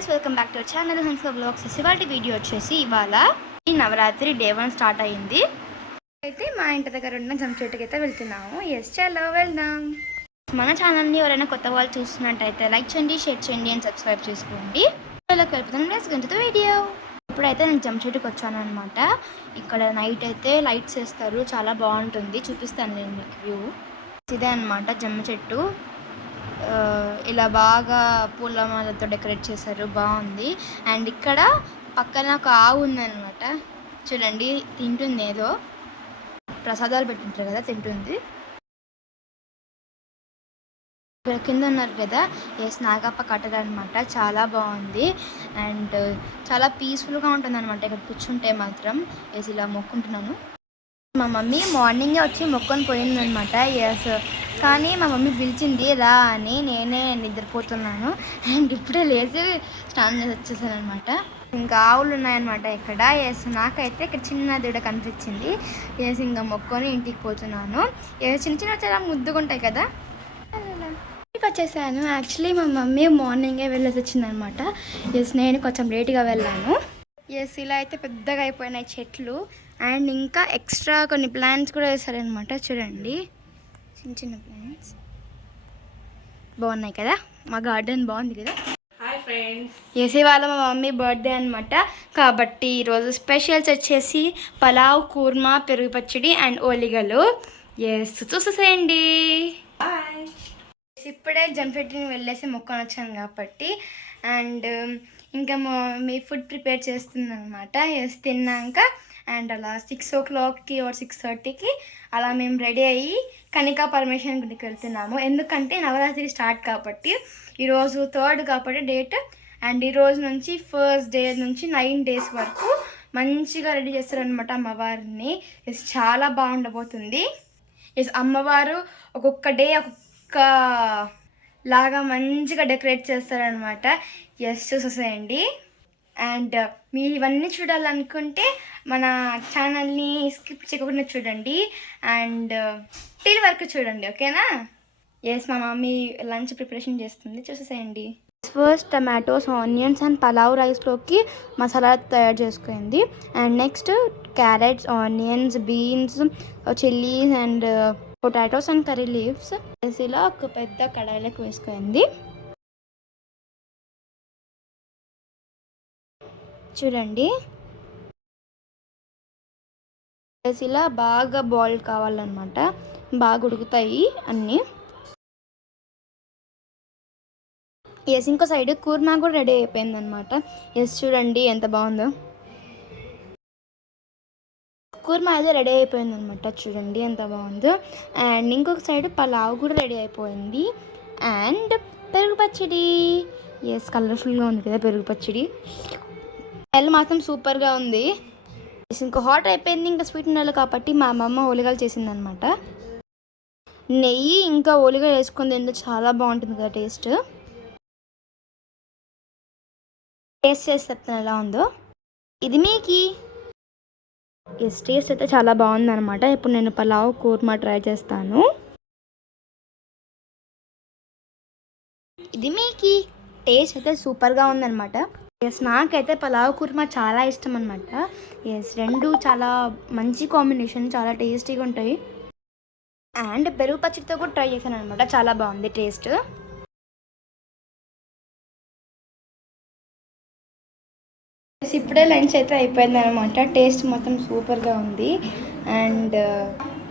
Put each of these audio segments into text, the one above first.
Guys, welcome back to our channel Hanska blogs. ఇవాళ video వచ్చేసి ఇవాళ ఈ నవరాత్రి డే 1 స్టార్ట్ అయ్యింది. అయితే మా ఇంటి దగ్గర ఉన్న జమ్ చెట్టుకి అయితే వెళ్తున్నాము. ఎస్, చలో వెళ్దాం. మన ఛానల్ని ఎవరైనా కొత్త వాళ్ళు చూస్తున్నట్టయితే లైక్ చేయండి, షేర్ చేయండి అండ్ సబ్స్క్రైబ్ చేసుకోండి. ఇలా కలుపుతాను. Let's go to the video. ఇప్పుడైతే నేను జమ్ చెట్టుకి వచ్చాను అనమాట. ఇక్కడ నైట్ అయితే లైట్స్ వేస్తారు, చాలా బాగుంటుంది. చూపిస్తాను నేను మీకు వ్యూ. ఇదే అనమాట జమ్మ చెట్టు. ఇలా బాగా పూల మాలతో డెకరేట్ చేశారు, బాగుంది. అండ్ ఇక్కడ పక్కన ఒక ఆవు ఉందన్నమాట. చూడండి, తింటుంది, ఏదో ప్రసాదాలు పెట్టింటారు కదా, తింటుంది. ఇక్కడ కింద ఉన్నారు కదా, నాగప్ప కట్టడ అనమాట. చాలా బాగుంది అండ్ చాలా పీస్ఫుల్గా ఉంటుంది అనమాట. ఇక్కడ కూర్చుంటే మాత్రం ఇలా మొక్కుంటున్నాను. మా మమ్మీ మార్నింగే వచ్చి మొక్కొని పోయిందనమాట. ఎస్, కానీ మా మమ్మీ పిలిచింది రా అని, నేనే నిద్రపోతున్నాను. అండ్ ఇప్పుడే లేచి స్నానం చేసి వచ్చేసాను అనమాట. ఇంకా ఆవులు ఉన్నాయన్నమాట ఇక్కడ. ఎస్, నాకైతే ఇక్కడ చిన్న దూడ కనిపించింది. ఎస్, ఇంకా మొక్కొని ఇంటికి పోతున్నాను. చిన్న చిన్న చాలా ముద్దుగుంటాయి కదా. ఇంటికి వచ్చేసాను. యాక్చువల్లీ మా మమ్మీ మార్నింగే వెళ్ళేసి వచ్చిందనమాట. ఎస్, నేను కొంచెం లేట్గా వెళ్ళాను. ఎస్, ఇలా అయితే పెద్దగా అయిపోయినాయి చెట్లు. అండ్ ఇంకా ఎక్స్ట్రా కొన్ని ప్లాంట్స్ కూడా వేసారనమాట. చూడండి, చిన్న చిన్న ప్లాంట్స్ బాగున్నాయి కదా. మా గార్డెన్ బాగుంది కదా. Hi friends. ఎస్, ఇవాళ మా మమ్మీ బర్త్డే అనమాట. కాబట్టి ఈరోజు స్పెషల్స్ వచ్చేసి పలావ్, కూర్మా, పెరుగు పచ్చడి అండ్ ఓలిగలు. ఎస్, చూసేసేయండి. ఇప్పుడే జంపెట్టిని వెళ్ళేసి మొక్కొని వచ్చాను కాబట్టి. అండ్ ఇంకా మా మమ్మీ ఫుడ్ ప్రిపేర్ చేస్తుంది అనమాట. ఎస్, తిన్నాక అండ్ అలా 6 o'clockకి or 6:30కి అలా మేము రెడీ అయ్యి కనికా పరమేశ్వరం గుడికి వెళ్తున్నాము. ఎందుకంటే నవరాత్రి స్టార్ట్ కాబట్టి, ఈరోజు 3rd కాబట్టి డేట్. అండ్ ఈరోజు నుంచి 1st డే నుంచి 9 days వరకు మంచిగా రెడీ చేస్తారనమాట అమ్మవారిని. ఎస్, చాలా బాగుండబోతుంది. ఎస్, అమ్మవారు ఒక్కొక్క డే ఒక్కొక్క లాగా మంచిగా డెకరేట్ చేస్తారనమాట. ఎస్, చూసేసేయండి. అండ్ మీరు ఇవన్నీ చూడాలనుకుంటే మన ఛానల్ని స్కిప్ చేయకుండా చూడండి అండ్ టిల్ వరకు చూడండి, ఓకేనా. ఎస్, మా మమ్మీ లంచ్ ప్రిపరేషన్ చేస్తుంది, చూసేసేయండి. First tomatoes, onions and pulao రైస్లోకి మసాలా తయారు చేసుకుంది. And next carrots, onions, beans, chillies and potatoes and curry leaves ఇలా ఒక పెద్ద కడాయిలోకి వేసుకుంది. చూడండి, ఇలా బాగా బాయిల్ కావాలన్నమాట. బాగా ఉడుకుతాయి అన్నీ. ఎస్, ఇంకో సైడ్ కూర్మా కూడా రెడీ అయిపోయింది అనమాట. ఎస్, చూడండి ఎంత బాగుందో. కూర్మా అయితే రెడీ అయిపోయింది అనమాట. చూడండి ఎంత బాగుందో. అండ్ ఇంకొక సైడ్ పలావ్ కూడా రెడీ అయిపోయింది. అండ్ పెరుగు పచ్చడి. ఎస్, కలర్ఫుల్గా ఉంది కదా పెరుగు పచ్చడి. స్మెల్ మాత్రం సూపర్గా ఉంది. ఇంకా హాట్ అయిపోయింది. ఇంకా స్వీట్ ఉండాలి కాబట్టి మా అమ్మమ్మ ఓలిగలు చేసిందనమాట. నెయ్యి ఇంకా ఓలిగలు వేసుకుంది, ఎందుకు చాలా బాగుంటుంది కదా టేస్ట్. టేస్ట్ చేసి చెప్తాను ఎలా ఉందో. ఇది మీకి. ఎస్, టేస్ట్ అయితే చాలా బాగుందనమాట. ఇప్పుడు నేను పలావ్, కూర్మా ట్రై చేస్తాను. ఇది మీకి. టేస్ట్ అయితే సూపర్గా ఉందనమాట. ఎస్, నాకైతే పలావ్, కుర్మా చాలా ఇష్టం అనమాట. ఎస్, రెండు చాలా మంచి కాంబినేషన్, చాలా టేస్టీగా ఉంటాయి. అండ్ పెరుగు పచ్చడితో కూడా ట్రై చేశాను అనమాట, చాలా బాగుంది టేస్ట్. ఇప్పుడే లంచ్ అయితే అయిపోయింది అనమాట. టేస్ట్ మొత్తం సూపర్గా ఉంది. అండ్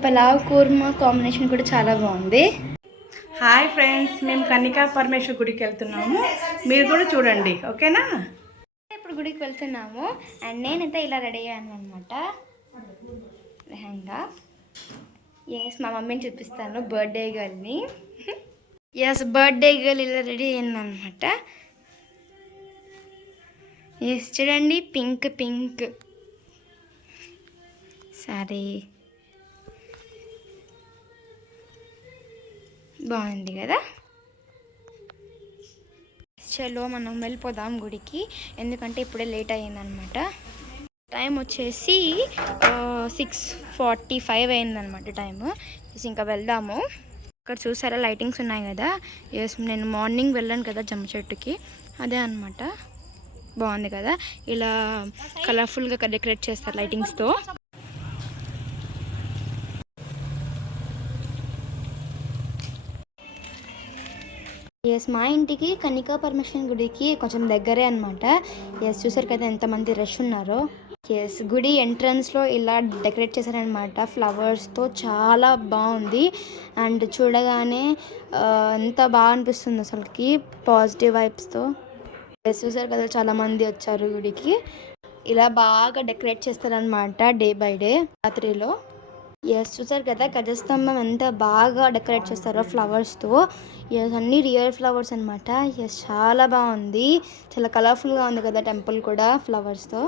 పలావ్, కుర్మా కాంబినేషన్ కూడా చాలా బాగుంది. హాయ్ ఫ్రెండ్స్, మేము కనికా పరమేశ్వర గుడికి వెళ్తున్నాము. మీరు కూడా చూడండి, ఓకేనా. ఇప్పుడు గుడికి వెళ్తున్నాము. అండ్ నేనైతే ఇలా రెడీ అయ్యాను అనమాట, లెహంగా. ఎస్, మా మమ్మీని చూపిస్తాను, బర్త్డే గర్ల్ని. ఎస్, బర్త్డే గర్ల్ ఇలా రెడీ అయిందనమాట. ఎస్, చూడండి, పింక్ పింక్ సారీ, బాగుంది కదా. చలో మనం వెళ్ళిపోదాం గుడికి, ఎందుకంటే ఇప్పుడే లేట్ అయ్యిందనమాట. టైం వచ్చేసి 6:45 అయిందనమాట టైము. ఇంకా వెళ్దాము. ఇక్కడ చూసారా లైటింగ్స్ ఉన్నాయి కదా. ఎస్, నేను మార్నింగ్ వెళ్ళాను కదా జమ్మ చెట్టుకి, అదే అనమాట. బాగుంది కదా, ఇలా కలర్ఫుల్గా డెకరేట్ చేస్తారు లైటింగ్స్తో. ఎస్, మా ఇంటికి కన్నికా పరమేశ్వరి గుడికి కొంచెం దగ్గరే అనమాట. ఎస్, చూసారు కదా ఎంతమంది రష్ ఉన్నారో. ఎస్, గుడి ఎంట్రన్స్లో ఇలా డెకరేట్ చేశారనమాట ఫ్లవర్స్తో, చాలా బాగుంది. అండ్ చూడగానే ఎంత బాగా అనిపిస్తుంది అసలుకి, పాజిటివ్ వైబ్స్తో. ఎస్, చూసారు కదా చాలామంది వచ్చారు గుడికి. ఇలా బాగా డెకరేట్ చేస్తారనమాట డే బై డే రాత్రిలో. ఎస్, చూసారు కదా గజస్తంభం ఎంత బాగా డెకరేట్ చేస్తారో ఫ్లవర్స్తో. ఎస్, అన్నీ రియల్ ఫ్లవర్స్ అనమాట. ఎస్, చాలా బాగుంది, చాలా కలర్ఫుల్గా ఉంది కదా టెంపుల్ కూడా ఫ్లవర్స్తో.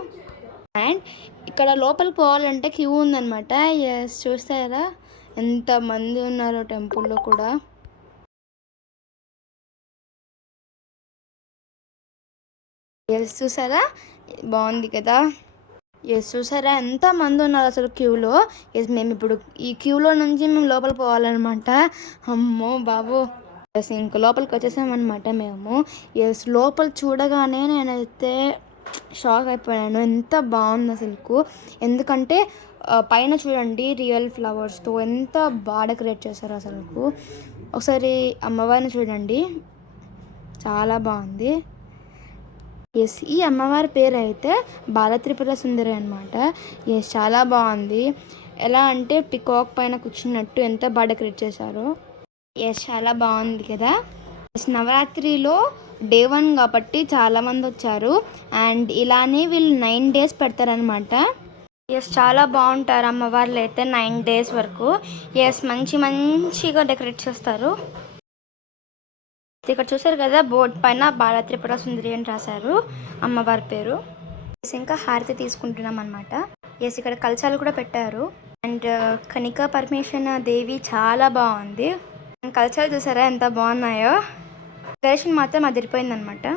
అండ్ ఇక్కడ లోపలికి పోవాలంటే క్యూ ఉందన్నమాట. ఎస్, చూస్తారా ఎంత మంది ఉన్నారో టెంపుల్లో కూడా. ఎస్, చూసారా బాగుంది కదా. ఎస్, చూసారా ఎంత మంది ఉన్నారు అసలు క్యూలో. ఎస్, మేము ఇప్పుడు ఈ క్యూలో నుంచి మేము లోపలికి పోవాలన్నమాట. అమ్మో బాబు. ఎస్, ఇంక లోపలికి వచ్చేసామన్నమాట మేము. ఎస్, లోపల చూడగానే నేనైతే షాక్ అయిపోయాను, ఎంత బాగుంది అసలుకు. ఎందుకంటే పైన చూడండి రియల్ ఫ్లవర్స్తో ఎంత బాగా డెకరేట్ చేశారు అసలుకు. ఒకసారి అమ్మవారిని చూడండి, చాలా బాగుంది. ఎస్, ఈ అమ్మవారి పేరు అయితే బాలత్రిపుర సుందరి అనమాట. ఎస్, చాలా బాగుంది. ఎలా అంటే పికాక్ పైన కూర్చున్నట్టు ఎంత బాగా డెకరేట్ చేశారో. ఎస్, చాలా బాగుంది కదా. ఎస్, నవరాత్రిలో డే 1 కాబట్టి చాలామంది వచ్చారు. అండ్ ఇలానే వీళ్ళు 9 days పెడతారనమాట. ఎస్, చాలా బాగుంటారు అమ్మవార్లు అయితే 9 days వరకు. ఎస్, మంచిగా డెకరేట్ చేస్తారు. ఇక్కడ చూసారు కదా బోర్డు పైన బాలత్రిపుర సుందరి అని రాశారు అమ్మవారి పేరు. ఎస్, ఇంకా హారతి తీసుకుంటున్నాం అనమాట. ఎస్, ఇక్కడ కలశాలు కూడా పెట్టారు. అండ్ కనికా పరమేశ్వర దేవి చాలా బాగుంది. కలశాలు చూసారా ఎంత బాగున్నాయో. డెకరేషన్ మాత్రం అదిరిపోయింది అనమాట.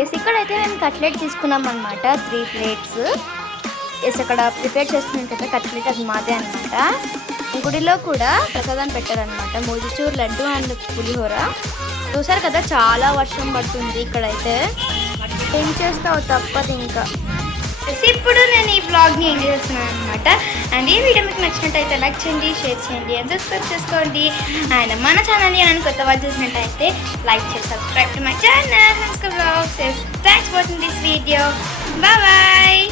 ఎస్, ఇక్కడైతే మేము కట్లెట్ తీసుకున్నాం అనమాట 3 plates. ఎస్, అక్కడ ప్రిపేర్ చేస్తున్నాం కదా కట్లెట్, అది మాదే అనమాట. గుడిలో కూడా ప్రసాదం పెట్టారనమాట, మోతిచూర్ లడ్డు అండ్ పులిహోర. చూసారు కదా చాలా వర్షం పడుతుంది ఇక్కడైతే. ఏం చేస్తావు, తప్పదు ఇంకా. ఇప్పుడు నేను ఈ బ్లాగ్ని ఎంజాయ్ చేస్తున్నాను అనమాట. అండ్ ఈ వీడియో మీకు నచ్చినట్టయితే లైక్ చేయండి, షేర్ చేయండి అండ్ సబ్స్క్రైబ్ చేసుకోండి. అండ్ మన ఛానల్ని నేను కొత్త వాళ్ళు చూసినట్టయితే లైక్ చేసి subscribe to my channel Hanska vlogs. Thanks for watching this video. Bye.